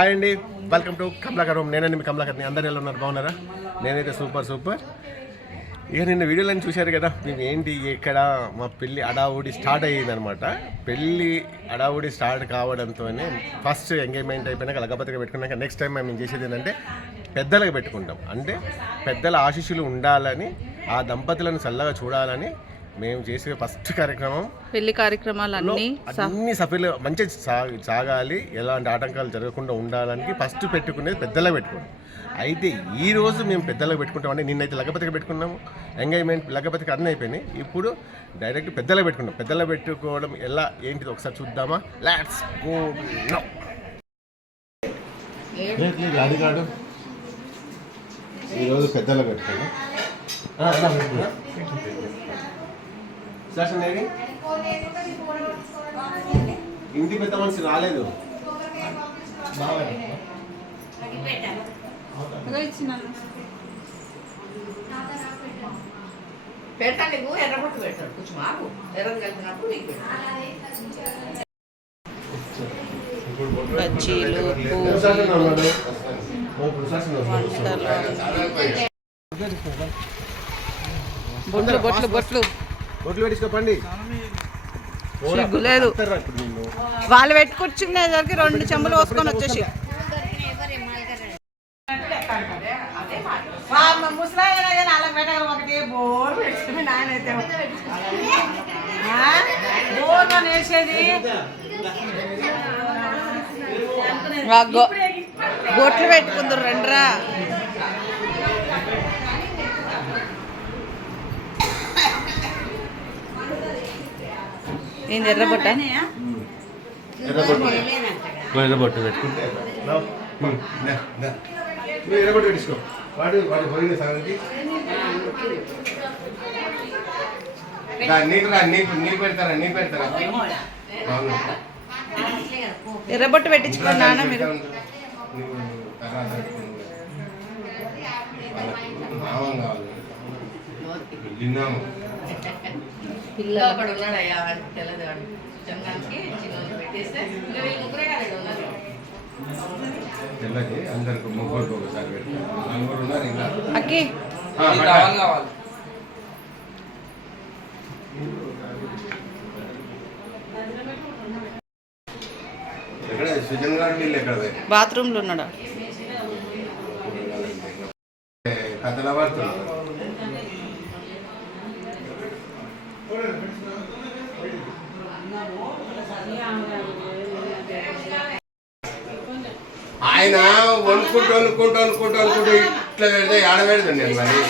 Hi అండి. Welcome to Kamalakar room నేనండి మీ కమలాకర్ని అందరు ఎలా ఉన్నారు? బాగున్నారా? నేనైతే సూపర్ సూపర్. ఇక నిన్న వీడియోలను చూశారు కదా. మేము ఏంటి ఇక్కడ మా పెళ్ళి అడావుడి స్టార్ట్ అయ్యిందనమాట. పెళ్ళి అడావుడి స్టార్ట్ కావడంతోనే ఫస్ట్ ఎంగేజ్మెంట్ అయిపోయినాక లగపతిగా పెట్టుకున్నాక నెక్స్ట్ టైం మేము చేసేది ఏంటంటే పెద్దలకు పెట్టుకుంటాం. అంటే పెద్దల ఆశీస్సులు ఉండాలని ఆ దంపతులను చల్లగా చూడాలని మేము చేసే ఫస్ట్ కార్యక్రమం. పెళ్ళి కార్యక్రమాలు అన్నీ అన్ని సఫీలు మంచిగా సా- సాగాలి ఎలాంటి ఆటంకాలు జరగకుండా ఉండాలని ఫస్ట్ పెట్టుకునేది పెద్దలకు పెట్టుకున్నాం అయితే ఈ రోజు మేము పెద్దలకు పెట్టుకుంటామంటే నిన్నైతే లగపతికి పెట్టుకున్నాము. ఎంగేజ్మెంట్ లగపతికి అన్నీ అయిపోయినాయి. ఇప్పుడు డైరెక్ట్ పెద్దలకు పెట్టుకున్నాం. పెద్దలకు పెట్టుకోవడం ఎలా ఏంటిది ఒకసారి చూద్దామా? లాట్స్ గో నో అడిగాడు ఈరోజు పెద్దలకు పెట్టుకున్నాం. శాసన ఏది? ఇంటి పెద్ద మనిషి రాలేదు. పెడతా నీకు ఎర్రబొట్టు పెడతాడు. కొంచెం ఆగు. ఎర్రది కలిపినప్పుడు నీకు బజ్జీలు. బొట్లు బొట్లు బొట్లు. బొట్లు పెట్టించుకోపండి సిగ్గు లేదు వస్తారా ఇప్పుడు నిన్ను? వాళ్ళు పెట్టుకొచ్చుకునేసరికి రెండు చెంబులు పోసుకొని వచ్చేసి ఆ? గొ- బొట్లు పెట్టుకుందరు రండ్రా. ఏంది ఎర్రబొట్ట ఎర్రబొట్టు ఎర్రబొట్టు పెట్టుకుంటే ఎర్రబొట్టు పెట్టించుకో. వాడు వాడు పోయిన సంగతి నీకు రా నీకు నీకు పెడతారా నీకు పెడతారా? అవును. ఎర్రబొట్టు మీరు. వాళ్ళకి మావం కావాలి విన్నాము పిల్లలు అక్కడ ఉన్నాడు అయ్యా తెల్లది వాడు. చంద్రానికి చిన్న పెట్టేస్తే ఇంకా వీళ్ళు ముగ్గురే కదా ఇక్కడ ఉన్నారు. తెల్లది అందరికి ముగ్గురికి ఒకసారి ఉన్నారు ఇంకా? అక్కి. ఉన్నాడా? కథల పడుతుంది ఆయన వణుకుంటూ వణుకుంటూ వణుకుంటూ వణుకుంటూ ఇట్లా పెడితే ఆడ పెడుతుంది నేను మరి?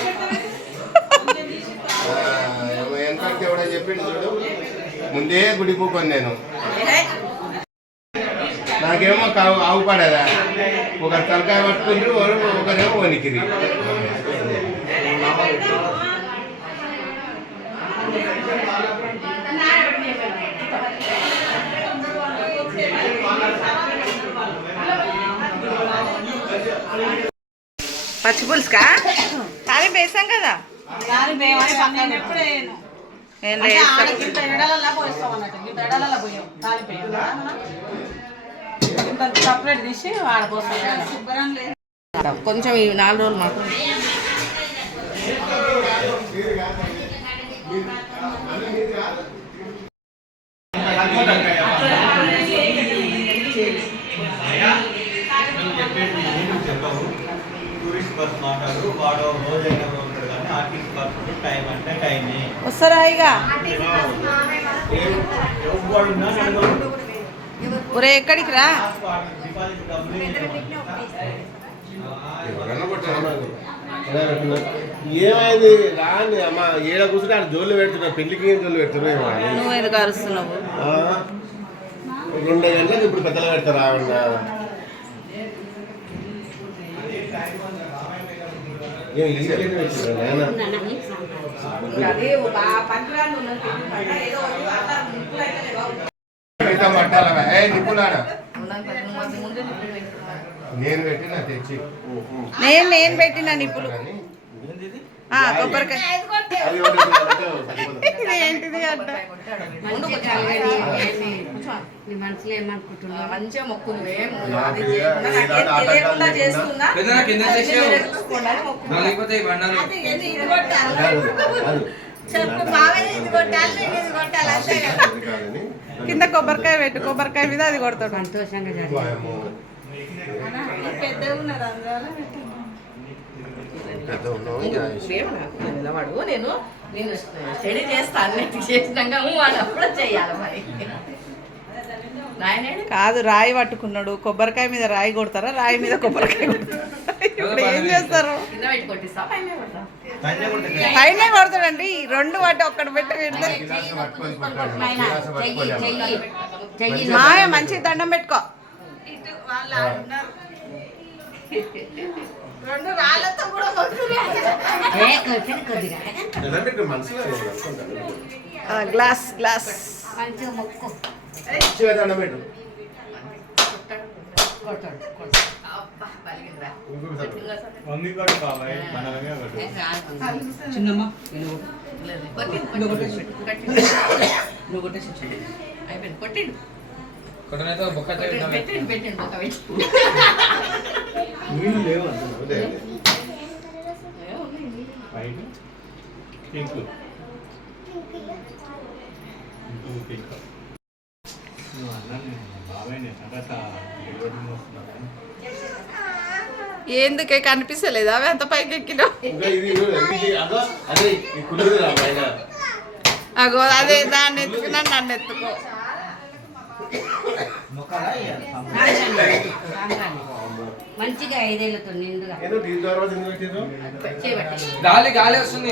ఎంత ఎవడో చెప్పిండు చూడు. ముందే గుడిపోకొని నేను. నాకేమో కావు ఆవు పడేదా? ఒకరు తలకాయ పట్టుకుంటారు ఒకరేమో వణికిరి. పచ్చి పులుసుకా? తాలింపు వేసాం కదా. సపరేట్ తీసి కొంచెం ఈ నాలుగు రోజులు మాకు టూరిస్ట్ బస్ మాట్లాడు వాడు రోజైనా ఉంటాడు కానీ ఆర్టీసీ బస్ ఉంటే టైం అంటే టైమే వస్తారా ఇక ఎవరు ఉన్నా నడవడు. ఒరే ఎక్కడికి రా ఏమైంది రాని అమ్మ ఏడ కూర్చుంటే ఆడ జోళ్ళు పెడుతున్నా పెళ్ళికి ఏం జోళ్ళు పెడుతున్నావు. నువ్వు ఎందుకు అరుస్తున్నావు? రెండు గంటలకు ఇప్పుడు పెద్దలు పెడతారా ఆవిడ ఏం ఇంటికి నేను పెట్టిన తెచ్చి. నేను నేను పెట్టిన నిప్పులు. కొబ్బరికాయ. ఏంటిది అంట? నీ మనసులో ఏమనుకుంటున్నావు? మంచిగా తెలియకుండా. చేస్తున్నా కింద. చెప్పు ఇది కొట్టాలి ఇది కొట్టాలి అంతే కొబ్బరికాయ పెట్టు కొబ్బరికాయ మీద అది కొడతాడు. సంతోషంగా జరిగింది వాయమ్మో. పెద్ద నిలబడు నేను నేను స్టడీ చేస్తా అన్నిటి చేసినాక అప్పుడు చెయ్యాలి మరి కాదు రాయి పట్టుకున్నాడు. కొబ్బరికాయ మీద రాయి కొడతారా? రాయి మీద కొబ్బరికాయ ఇప్పుడు ఏం చేస్తారు? పైన కొడతాడండి. రెండు వాటి ఒక్కటి పెట్టి మాయ మంచి దండం పెట్టుకో. మనసులో అనుకుంటాను. ఆ, గ్లాస్ గ్లాస్. చిన్నమ్మ కొట్టిండు, కొట్టిండు. అయిపోయింది. కొట్టిండు. కొట్టనైతే బొక్క పెట్టిండు పెట్టిండు నీళ్ళు లేవు అంటున్నావు. పింక్. పింక్ ఎందుకే కనిపిస్తలేదు? అవి ఎంత పైకి ఎక్కినా. అగో అదే దాన్ని ఎత్తుకున్నా నన్ను ఎత్తుకో. మంచిగా ఐదేళ్ళతో నిండుగా. గాలి గాలి వస్తుంది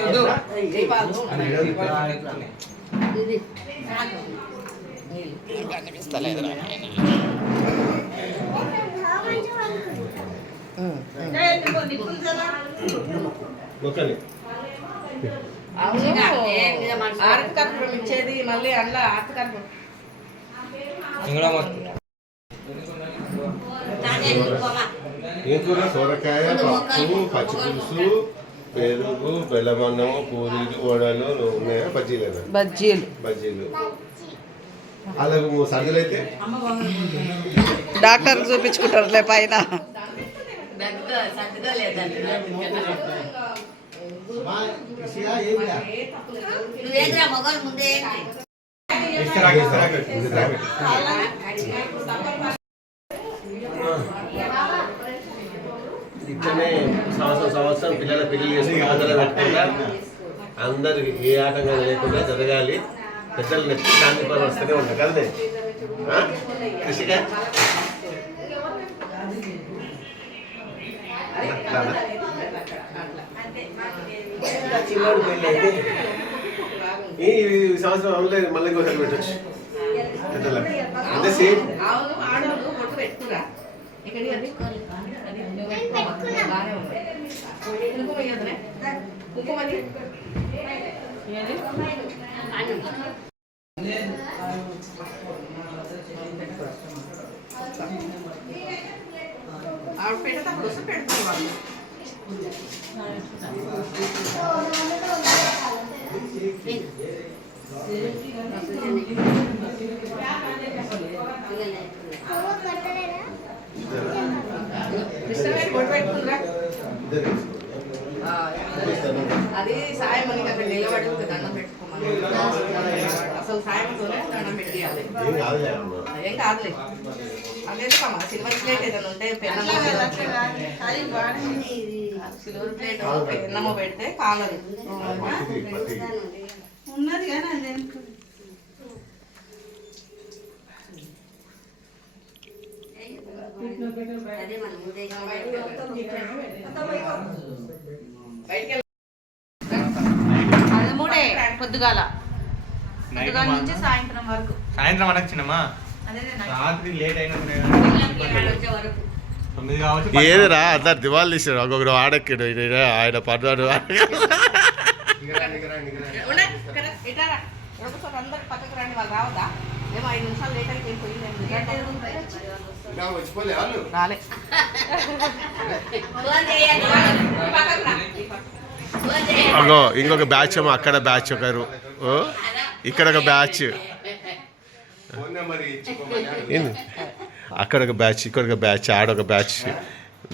కర్పూరం ఇచ్చేది మళ్ళీ అందులో ఆర్ట్ కర్పూరం ఏం కూర సొరకాయ పప్పు పచ్చి పులుసు పెరుగు బెల్లమన్నము పూరీలు వడలు ఉన్నాయా బజ్జీలేనా బజ్జీలు బజ్జీలు అలాగే సర్దులు అయితే డాక్టర్ చూపించుకుంటారులే పైన దగ్గ సర్దిగా లేదండి నువ్వేదిరా మొగలు ముందే ఇస్తారా ఇస్తారా ఇస్తారా సంవత్సరం పిల్లల పెళ్ళి చేసుకుని అందరూ పెట్టకుండా అందరికి ఏ ఆటంకం లేకుండా జరగాలి. పెద్దలు నెత్తి శాంతి పని వస్తూనే ఉంటాయి కదే కృషిక? చిన్నోడు పెళ్ళి అయితే ఈ సంవత్సరం అవ్వలేదు మళ్ళీ ఇంకోసారి పెట్టచ్చు. పెద్దలకు అంతే సేమ్. పెట్టుకురా. ఇక్కడ అది అది నువ్వు పెట్టుకో. బాగానే ఉంది కుంకుమ ఇయ్యదులే కుంకుమది ఏది? ఆవిడ పెట్టేటప్పుడు వస్తే పెడతారు వాళ్ళు కృష్ణవేణి బొట్టు పెట్టుకుందిరా ఇద్దరు ఆ, అది సాయం మనకి అక్కడ నిలబడి దండం పెట్టుకోమని. అసలు సాయంతోనే దండం పెట్టేయాలి. ఏం కాదులే అదేందుకమ్మా సిల్వర్ ప్లేట్ ఏదైనా ఉంటే పెన్నమ్మ సిల్వర్ ప్లేట్ పెన్నమ్మ పెడితే కాలదు. పత్తిది పత్తిది అదే మన ముందే బయటికి పదమూడే పొద్దుగాల. పొద్దుగాల నుంచి సాయంత్రం వరకు. సాయంత్రం రాత్రి లేట్ వరకు. కావచ్చు ఏదిరా అట్లా దివాళి తీసాడు. ఒక్కొక్కడు ఆడెక్కాడు ఆయన పడ్డాడు పక్కకు రండి వాళ్ళు ఏమో ఐదు నిమిషాలు లేట్ అయిపోయింది రాలే. అగో ఇంకొక బ్యాచ్ ఏమో అక్కడ బ్యాచ్ ఒకరు. ఇక్కడ ఒక బ్యాచ్ ఏంది? అక్కడ ఒక బ్యాచ్ ఇక్కడ ఒక బ్యాచ్ ఆడ ఒక బ్యాచ్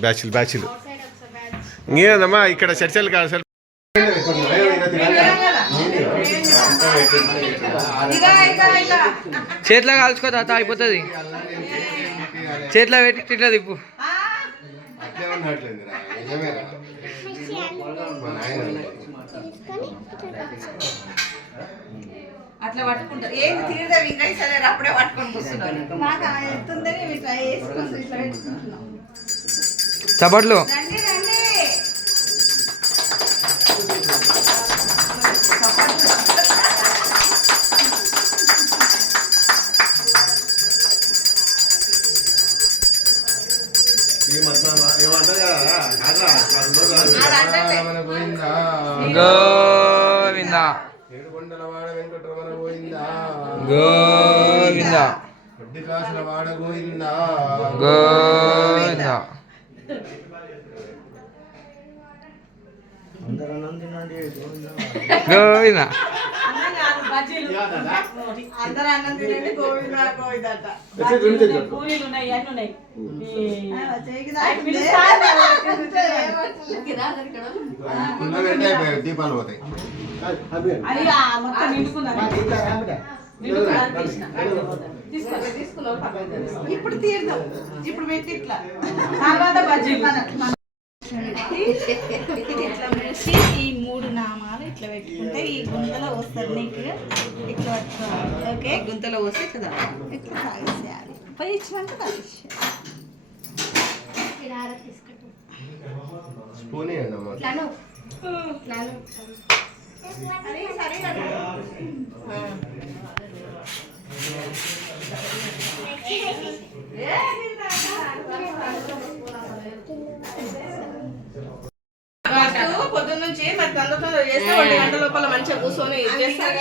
బ్యాచ్లు బ్యాచ్లు ఇంకేదమ్మా ఇక్కడ చర్చలు కాదు సార్ చేతిలో కాల్చుకో తాత అయిపోతుంది. చేతిలో పెట్టి ఇట్లా తిప్పు. అట్లే పట్టుకుంటారు ఏంది తీరుదాం ఇంకా సరే అప్పుడే పట్టుకొని కూర్చున్నారు ఎత్తుందని ఇట్లా వేసుకుంది ఇట్లా పెట్టుకుంటున్నాం. చప్పట్లు. తీసుకో. ఇప్పుడు తీరుదాం ఇప్పుడు పెట్టి ఇట్లా తర్వాత బజ్జీలు. మూసి ఈ మూడు నామాలు ఇట్లా పెట్టుకుంటే ఈ గుంతలో వస్తుంది నీకు? ఇట్లా పట్టుకోవాలి ఓకే? గుంతలో పోసి కదా. ఇట్లా తాగేసేయాలి పోయి ఇచ్చినాక తాగేసేయాలి స్పూన్ ఇవ్వండి అమ్మ ఫస్ట్ పొద్దున్న చేస్తే ఒంటి గంట లోపల మంచిగా కూర్చొని చేస్తారు.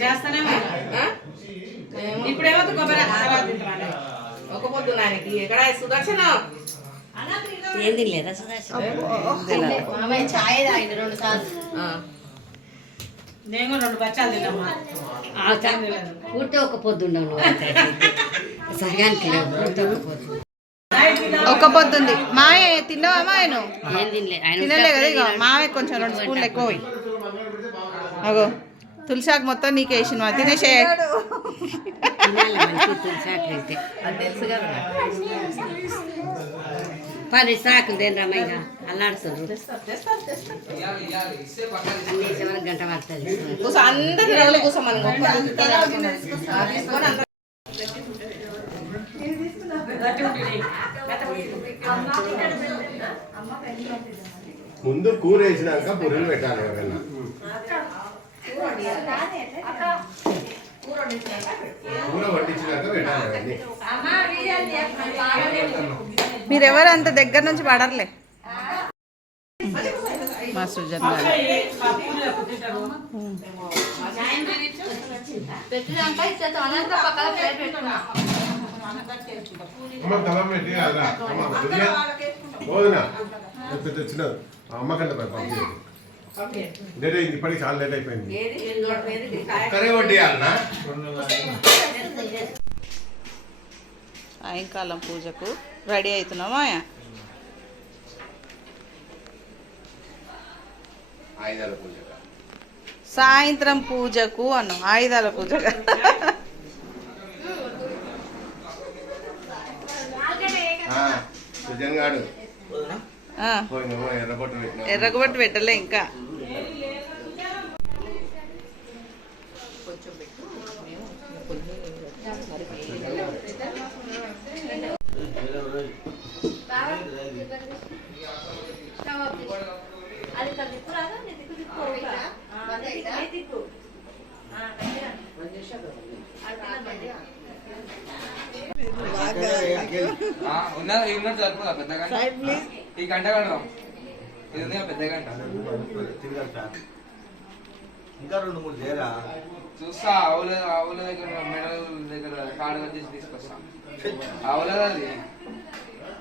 చేస్తానే? ఇప్పుడేమో కొబ్బరి తర్వాత తింటామండి. ఒక పొద్దున్న ఆయనకి ఎక్కడ? సుదర్శన? ఏంది లేదా మామయ్య ఛాయ్ తాగింది రెండు సార్లు. నేను రెండు బచ్చాలు తిన్నామా పూర్తి ఒక పొద్దు ఉండవు నువ్వు అంతే. సగానికి లేవు పూర్తి ఒక పొద్దు. ఒక పొద్దుంది మాయ తిన్నావా మాయను తినలే. ఆయన తినలే కదా ఇక. మావే కొంచెం రెండు స్పూన్లు ఎక్కువ పోయి. అగో తులసాకు మొత్తం నీకు వేసిన తినేసే పది సాకులు దేని రమయ్య వరకు గంట పడుతుంది. అందరి రోజులు కూర్చో మనం తీసుకొని అందరూ ముందు కూర వేసినాక పురులు పెట్టాలి ఎవరైనా. కూర వడ్డించినాక పెట్టాలి మీరెవరు అంత దగ్గర నుంచి పడర్లే? మా సృజన్ పెట్టి పంపించండి లేట్ అయింది ఇప్పటికి చాలా లేట్ అయిపోయింది. కర్రీ సాయంకాలం పూజకు రెడీ అవుతున్నామా పూజ సాయంత్రం పూజకు అన్నాం ఆయుధాల సుజన్ గాడు. ఎర్రగొట్టు పెట్టలే ఇంకా. ఉన్నది ఉన్నట్టు సరిపోదా? పెద్ద గంట ఈ గంట కడదాం. ఇది ఉంది పెద్ద గంట. ఇంకా రెండు మూడు చేరా చూస్తా ఆవుల ఆవుల దగ్గర మెడల దగ్గర కాడ తీసి తీసుకొస్తా. ఆవులది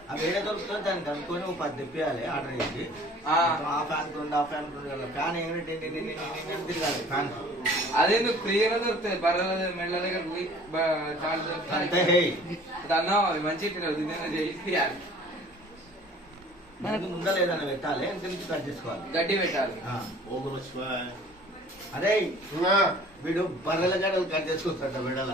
అది ఏడ దొరుకుతుందో దాన్ని కనుక్కొని ఒక పది తెప్పియాలి ఆర్డర్ చేసి. ఆ, ఫ్యాన్ తుంది ఆ ఫ్యాన్ తుంది ఫ్యాన్ ఏంటి తిరగాలి ఫ్యాన్ అదే నువ్వు ఫ్రీగానే దొరుకుతాయి. బర్రెల మెళ్ళ దగ్గర పోయి చాలా అంటే దొరుకుతాయి అవి మంచి తినదు ఇదేనా చేయాలి మనకి ముందర ఏదైనా పెట్టాలి ఎంత నుంచి కట్ చేసుకోవాలి? గడ్డి పెట్టాలి. ఆ. అరే వీడు బర్రెల గడలు కట్ చేసుకుంటాడ విడల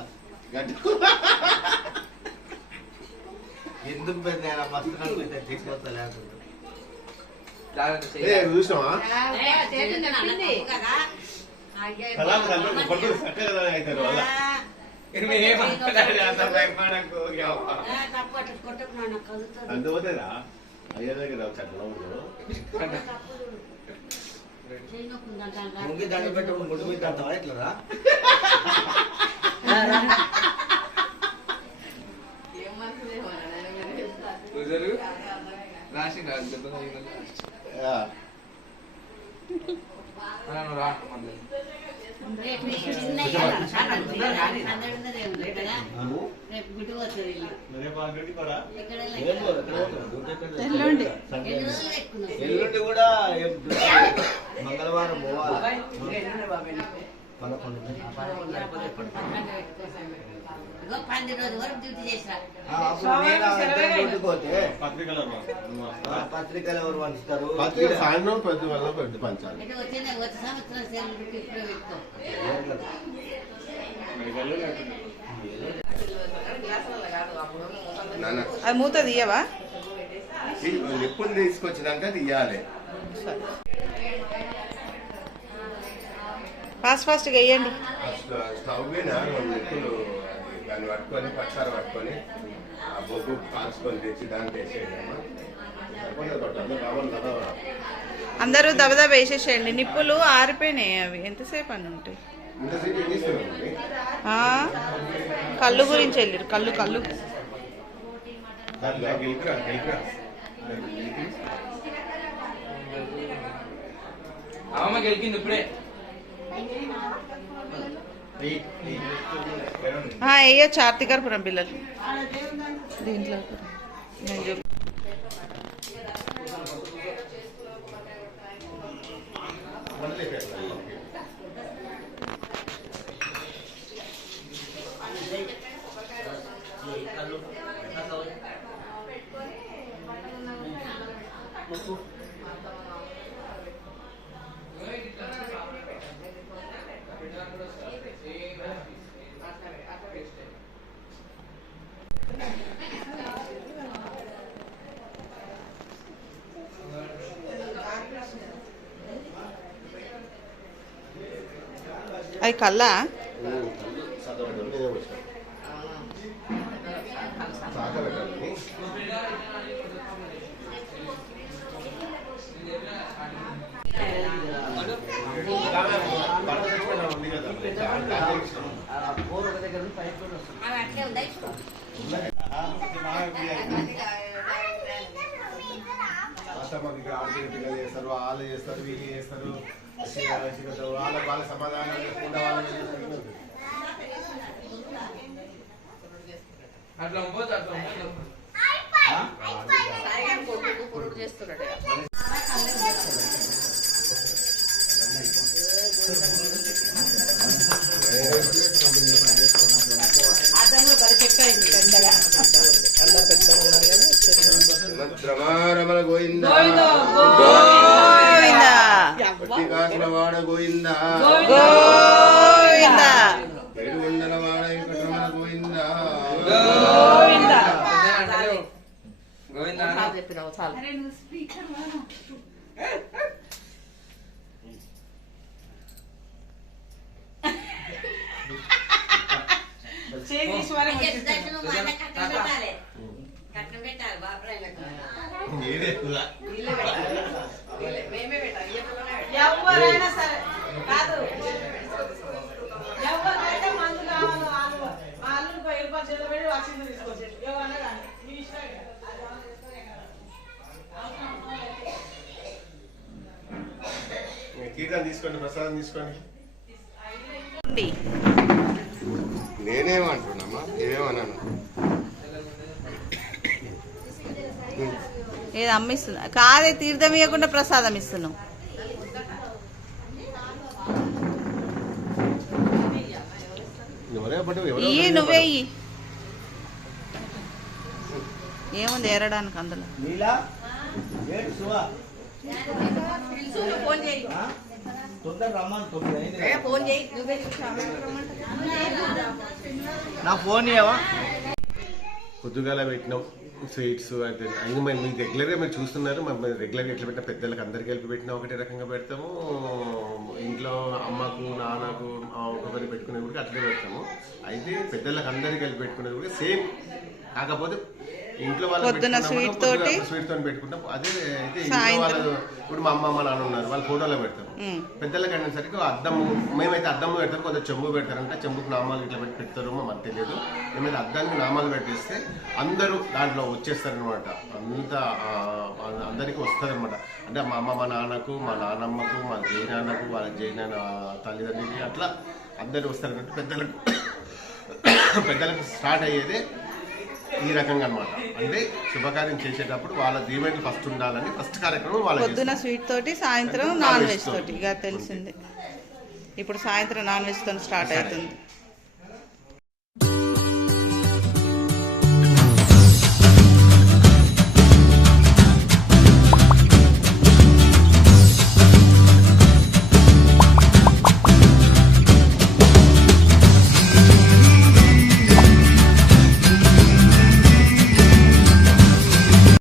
ఎందుకు పెద్ద మస్తు కనిపిస్తే తీసుకొస్తా లేకుండా జాగ్రత్త ఏ చేయాలి చూసినావా చేతులు అంత అయ్యే దగ్గర చక్కగా ఉంటుంది ముంగి దండ పెట్టి ముడి మీద అంటావా ఇట్లా రా ఏం మనసులో ఏమో నాయన మీరు చెప్తారు. నువ్వు జరుగు. రాసిండు అది దెబ్బ తగిలింది. అలా నువ్వు రా ఎల్లుండి. ఎల్లుండి కూడా. మంగళవారం పోవాలి పదకొండు రోజుల వరకు డ్యూటీ పత్రికలో ఎవరు పంచుతారు? సాయంత్రం వల్ల పంచాలి. వచ్చే సంవత్సరం అది మూత తీయవా? నిప్పులు తీసుకొచ్చినాక తీయాలి. ఫాస్ట్ ఫాస్ట్గా వేయండి. ఫస్ట్ స్టవ్ మీద రెండు నిప్పులు అది దాన్ని పట్టుకొని పచ్చారు పట్టుకొని ఆ బొగ్గు కాల్చుకొని తెచ్చి దాన్ని వేసేయమ్మా సరిపోతుంది ఒకటి అందరూ దబదబ వేసేసేయండి. నిప్పులు ఆరిపోయినాయి అవి. ఎంతసేపు అని ఉంటాయి? కళ్ళు గురించి వెళ్ళారు. కళ్ళు కళ్ళు. గెలికింది ఇప్పుడే. వేయచ్చు ఆర్తికర్పురం పిల్లలు. దీంట్లో నేను చూపు అది కళ్ళా చదవడం నేనే వచ్చాను సాగబెట్టాలని ఉంది కదా ఆ కూర ఒక దగ్గర నుంచి పైకి కూడా వస్తుంది. అవి అట్లే ఉందా ఇష్టం అత్తమ్మకి ఇక్కడ అది పిల్లలు చేస్తారు వాళ్ళు చేస్తారు వీళ్ళు చేస్తారు వాళ్ళ వాళ్ళ సమాధానం లేకుండా వాళ్ళు చేస్తారు. అట్లా పోతే అట్లా చేస్తున్నాడు చెక్క అయింది పెద్దగా అందరు పెద్దగా ఉన్నారు కానీ రమారమణ గోవింద గోవిందా గోవింద. గోవిందా. వెంకటరమణ గోవింద. గోవిందా. పెద్దగా అంటలేవు. గోవిందా కట్నం పెట్టాలి. వీళ్ళే- మేమే పెట్టాలి ఏ పిల్లనే పెట్టాలి. ఎవరైనా సరే కాదు. ఎవరికైతే మందు కావాలో వాళ్ళు వాళ్ళు పోయి రూపాయలు చేతులు పెట్టి వచ్చింది తీసుకొచ్చేది ఎవరైనా కానీ. మీ ఇష్టం ఇక. కీర్తన తీసుకోండి ప్రసాదం తీసుకోండి. ఉంది. నేనేమంటున్నామా? ఏమన్నాను? ఏది అమ్మిస్తున్నా. కాదే తీర్థం ఇవ్వకుండా ప్రసాదం ఇస్తున్నావు ఎవరే పట్టు ఎవరో ఇయ్యి ఒకరు నువ్వే ఇయ్యి ఏముంది ఏరడానికి అందులో నీలా ఏంటి సువా ఫోన్ చేయి తొందర రమ్మని తొమ్మిది అయింది ఏ, ఫోన్ చేయి. నువ్వే నా ఫోన్ ఇవ్వవా పొద్దుగాల పెట్టినాం స్వీట్స్ అయితే. అయిన మరి మీకు రెగ్యులర్గా మీరు చూస్తున్నారు మరి రెగ్యులర్గా ఎట్లా పెట్టినా పెద్దలకు అందరికి కలిపి పెట్టినా ఒకటే రకంగా పెడతాము. ఇంట్లో అమ్మకు నాన్నకు ఆ ఒకరి పెట్టుకునేది కూడా అట్లే పెడతాము. అయితే పెద్దలకు అందరికి కలిపి పెట్టుకునేది కూడా సేమ్. కాకపోతే పొద్దున sweet తోటి స్వీట్ తోటి పెట్టుకుంటాం. అదే అయితే వాళ్ళు ఇప్పుడు మా అమ్మ మా నాన్న ఉన్నారు వాళ్ళ ఫోటోలో పెడతాం. ఉమ్. పెద్దలకు అనేసరికి అద్దం మేమైతే అద్దము పెడతారు కొంచెం చెంబు పెడతారంటే చెంబుకు నామాలు ఇట్లా పెట్టి పెడతారో మాకు తెలియదు. మేమైతే అద్దానికి నామాలు పెట్టేస్తే అందరూ దాంట్లో వచ్చేస్తారనమాట అంతా అందరికీ వస్తారనమాట అంటే మా అమ్మ మా నాన్నకు మా నాన్నమ్మకు మా జై నాన్నకు వాళ్ళ జై నాన్న తల్లిదండ్రులకి అట్లా అందరూ వస్తారన్నట్టు పెద్దలకు పెద్దలకు స్టార్ట్ అయ్యేదే. ఈ రకంగా అన్నమాట అంటే శుభకార్యం చేసేటప్పుడు వాళ్ళ దీవెనలు ఫస్ట్ ఉండాలని ఫస్ట్ కార్యక్రమం వాళ్ళ పొద్దున స్వీట్ తోటి సాయంత్రం నాన్ వెజ్ తోటి ఇక తెలిసింది. ఇప్పుడు సాయంత్రం నాన్ వెజ్ తోటి స్టార్ట్ అవుతుంది.